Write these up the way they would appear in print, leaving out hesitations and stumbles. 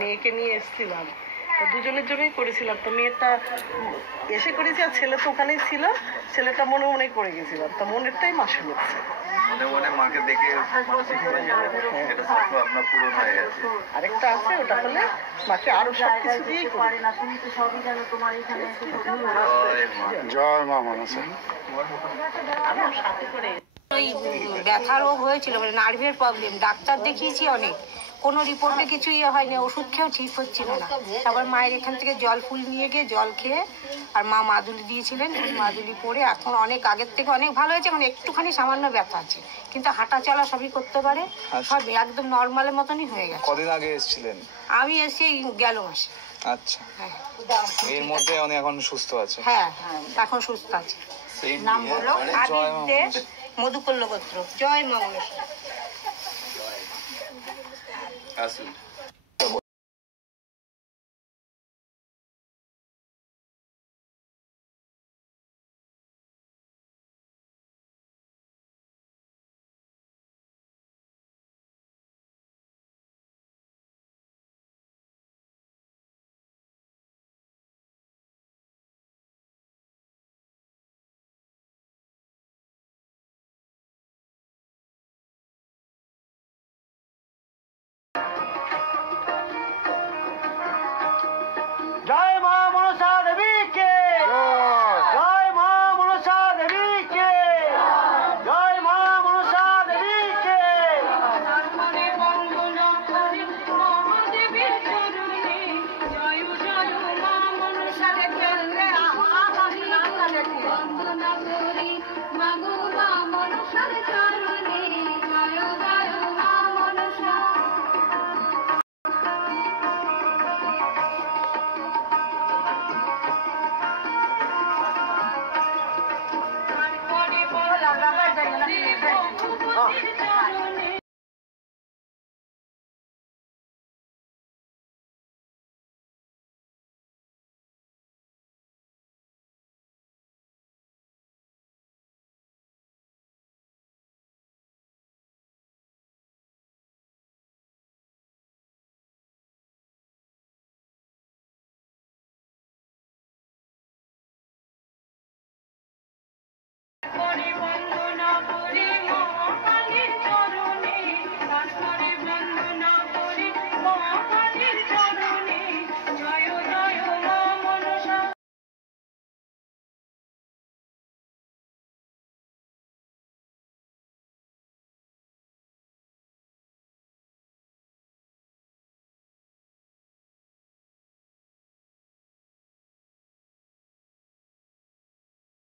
মেয়েকে নিয়ে এসেছিলাম, দুজনের জন্যই করেছিলাম। তো মেয়েটা এসে করেছি আর ছেলে তো ওখানেই ছিল, ছেলেটা মনে মনে করে গেছিলাম, তা মনেরটাই মাসুল হচ্ছে। আরেকটা আছে, ওটা হলে মাকে আরো সবকিছু দিয়েই করে না। তুমি তো সবই জানো, তোমার এখানে জয় মা মনসা। আমার সাথে করে ওই ব্যথারও হয়েছিল, মানে নার্ভের প্রবলেম, ডাক্তার দেখিয়েছি অনেক, কোনো রিপোর্টে কিছু ইয়ে হয়নি, ওষুধ খেয়েও ঠিক হচ্ছিল না। তারপর মায়ের এখান থেকে জল ফুল নিয়ে গিয়ে জল খেয়ে আর মা মাদুলি দিয়েছিলেন, মাদুলি পরে এখন অনেক আগের থেকে অনেক ভালো হয়েছে। মানে একটুখানি সামান্য ব্যথা আছে, কিন্তু হাঁটা চলা সবই করতে পারে, সব একদম নর্মালের মতনই হয়ে গেছে। কদিন আগে এসেছিলেন? আমি এসে গেল মাসে। আচ্ছা, এর মধ্যে উনি এখন সুস্থ আছে? হ্যাঁ, এখন সুস্থ আছে। নাম হলো আদিত দেশ, মধুকল্য গোত্র। জয় মা মনসা। জয় মা মনসা দেবীকে, জয় মা মনসা দেবীকে, জয় মা মনসা দেবীকে।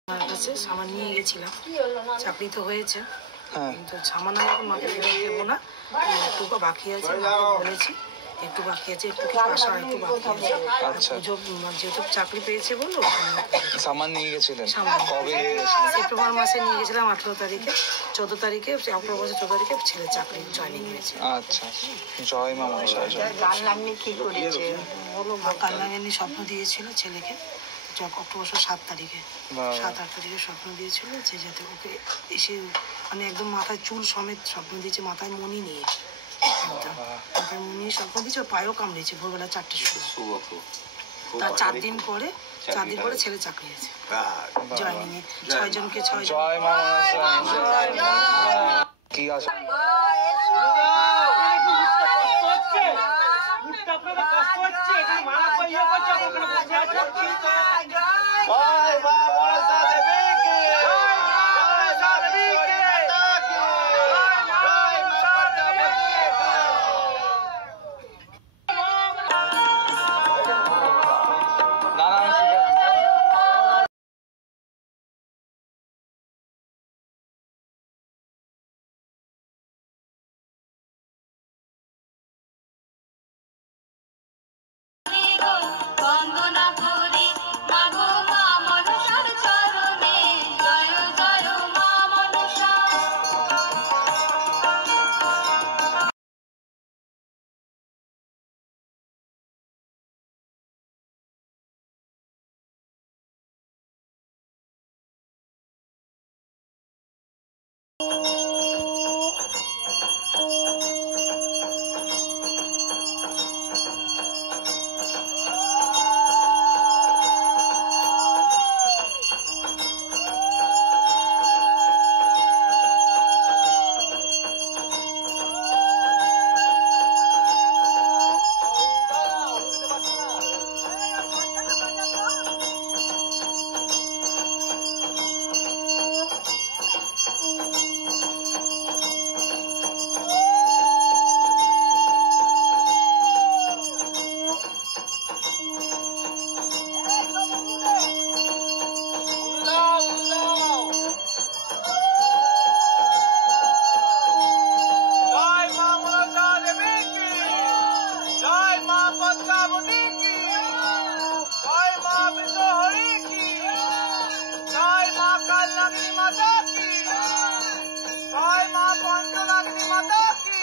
আমার কাছে সামান নিয়ে গেছিলাম, চাকরি তো হয়েছে, কিন্তু সামান আমি এখন মাকে ফেরত দেবো না, একটু বাকি আছে, মাকে বলেছি একটু বাকি আছে, একটু কিছু আসা একটু বাকি আছে। পুজো যেহেতু চাকরি পেয়েছে বললো, সামান নিয়ে গেছিলেন? কবে? সেপ্টেম্বর মাসে নিয়ে গেছিলাম, 18 তারিখে, 14 তারিখে, অক্টোবর মাসে 14 তারিখে ছেলে চাকরি জয়েনিং হয়েছে। আচ্ছা, জয় মা মনসা। কি করেছে বলো, মা কাল্যাণী স্বপ্ন দিয়েছিল ছেলেকে অক্টোবর 7 তারিখে, 7-8 তারিখে স্বপ্ন দিয়েছিল যে যাতে ওকে এসে, মানে একদম মাথায় চুল সমেত স্বপ্ন দিয়েছে, মাথায় মণি নিয়ে, মাথায় মণি স্বপ্ন দিয়েছে, ওর পায়েও কামড়েছে ভোরবেলা 4টের সময়। তার 4 দিন পরে ছেলে চাকরি হয়েছে জয়েনিং এ, 6 জনকে 6 জন। জয় মা মনসা। কি আছে? পদ্মাবতী কি, জয় মা বিশ্বহরি কি, জয় মা কালনাগিনী মাতা কি, জয় মা পঞ্চনাগিনী মাতা কি।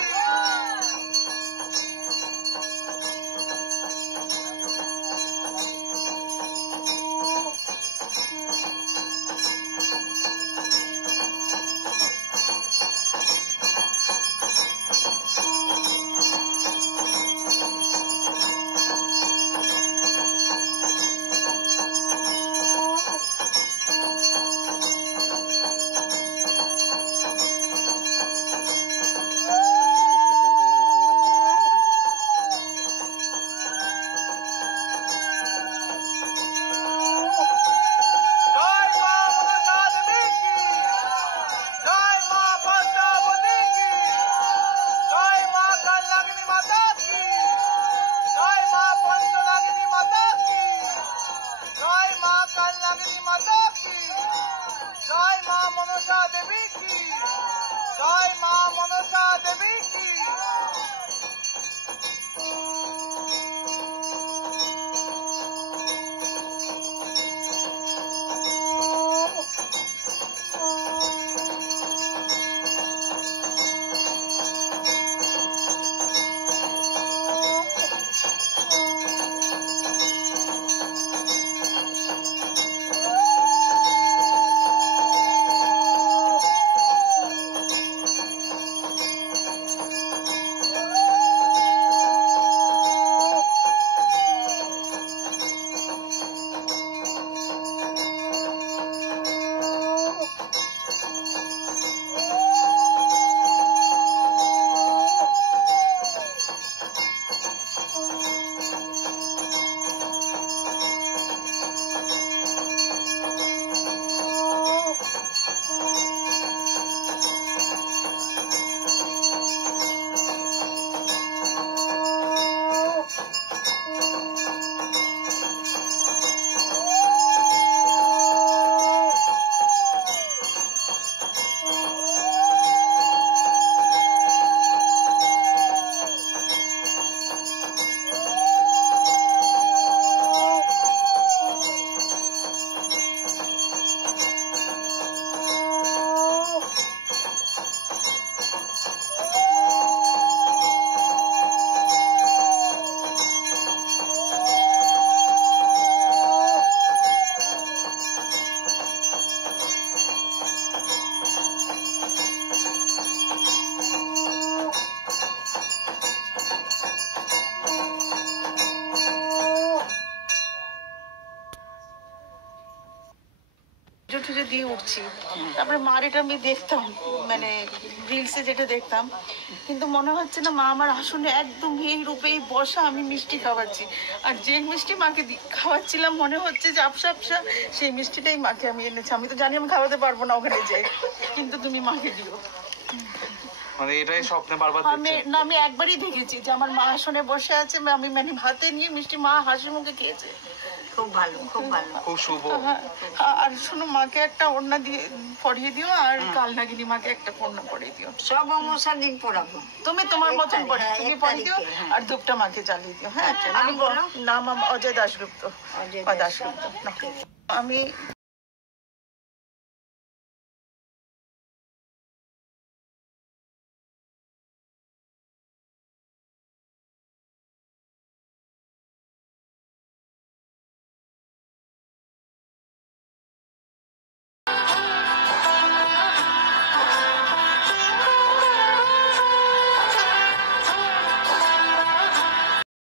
টুজো দিয়ে উঠছি, তারপরে মার এটা আমি দেখতাম, মানে রিলসে যেটা দেখতাম, কিন্তু মনে হচ্ছে না মা আমার আসলে একদম এই রূপেই বসা, আমি মিষ্টি খাওয়াচ্ছি। আর যে মিষ্টি মাকে খাওয়াচ্ছিলাম মনে হচ্ছে যে আপসা আপসা, সেই মিষ্টিটাই মাকে আমি এনেছি। আমি তো জানি আমি খাওয়াতে পারবো না ওখানে যেয়ে, কিন্তু তুমি মাকে দিও। মানে এটাই স্বপ্নে বারবার আমি একবারই দেখেছি যে আমার মা আসনে বসে আছে, আমি মানে ভাতে নিয়ে মিষ্টি মা হাসি মুখে খেয়েছে। খুব ভালো, খুব ভালো, খুব শুভ। আর শোনো, মাকে একটা ওড়না দিয়ে পরিয়ে দিও, আর কালনাগিনী মাকে একটা ওড়না পরিয়ে দিও। সব অমসার দিন পড়াবো। তুমি তোমার মতন তুমি পরিয়ে দিও, আর ধূপটা মাকে জ্বালিয়ে দিও। হ্যাঁ, আমি নাম অজয় দাশগুপ্ত। আমি